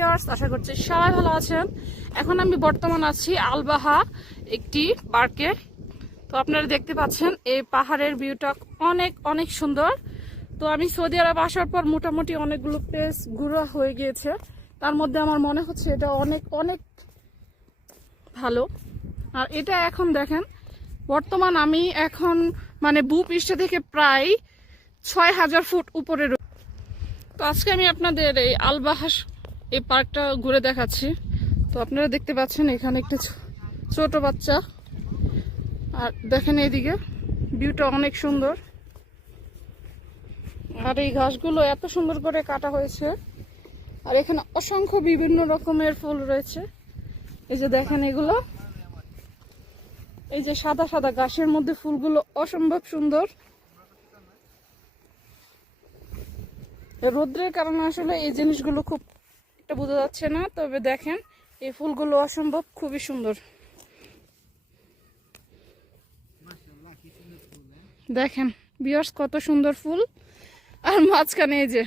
Viewers, আশা করছি সবাই ভালো আছেন। এখন আমি বর্তমান আছি আলবাহা একটি পার্কে। তো আপনারা দেখতে পাচ্ছেন, এই পাহাড়ের ভিউটা অনেক অনেক সুন্দর। তো আমি সৌদি আরব আসার পর মোটামুটি অনেকগুলো প্লেস ঘোরা হয়ে গিয়েছে। তার মধ্যে আমার মনে হচ্ছে এটা অনেক অনেক ভালো। আর এটা এখন দেখেন, বর্তমান আমি এখন মানে ভূপৃষ্ঠ থেকে প্রায় ছয় হাজার ফুট উপরে তো আজকে আমি আপনাদের এই আলবাহাস এই পার্কটা ঘুরে দেখাচ্ছি। তো আপনারা দেখতে পাচ্ছেন এখানে একটি ছোট বাচ্চা। আর দেখেন এইদিকে ভিউটা অনেক সুন্দর। আর এই ঘাসগুলো এত সুন্দর করে কাটা হয়েছে। আর এখানে অসংখ্য বিভিন্ন রকমের ফুল রয়েছে। এই যে দেখেন এগুলো। এই যে সাদা সাদা ঘাসের মধ্যে ফুলগুলো অসম্ভব সুন্দর। রোদ্রের কারণে আসলে এই জিনিসগুলো খুব একটা বোঝা যাচ্ছে না, তবে দেখেন এই ফুলগুলো অসম্ভব, খুবই সুন্দর। দেখেন বিয়ার্স কত সুন্দর ফুল। আর মাঝখানে এই যে,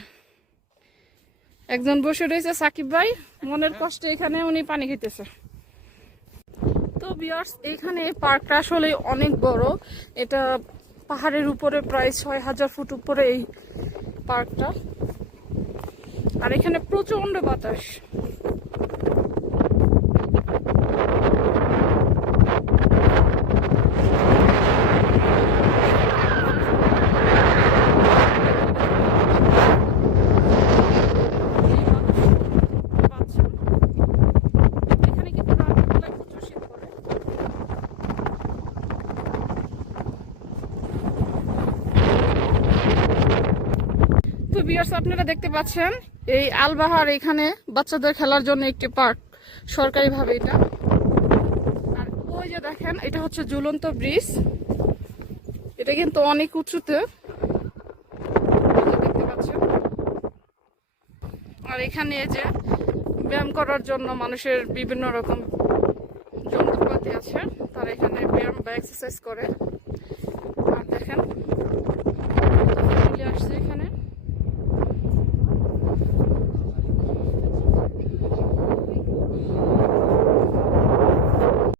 একজন বসে রয়েছে সাকিব ভাই, মনের কষ্টে এখানে উনি পানি খেতেছে। তো বিয়ার্স এখানে পার্কটা আসলে অনেক বড়। এটা পাহাড়ের উপরে, প্রায় ছয় হাজার ফুট উপরে এই পার্কটা। আর এখানে প্রচণ্ড বাতাস। তো বিয়ার্স আপনারা দেখতে পাচ্ছেন, এই আলবাহার এখানে বাচ্চাদের খেলার জন্য একটি পার্ক, সরকারিভাবে এটা। আর ওই যে দেখেন, এটা হচ্ছে ঝুলন্ত ব্রিজ। এটা কিন্তু অনেক উঁচুতে। দেখতে পাচ্ছেন? আর এখানে যে ব্যায়াম করার জন্য মানুষের বিভিন্ন রকম যন্ত্রপাতি আছে। তারা এখানে ব্যায়াম বা এক্সারসাইজ করে। আর দেখেন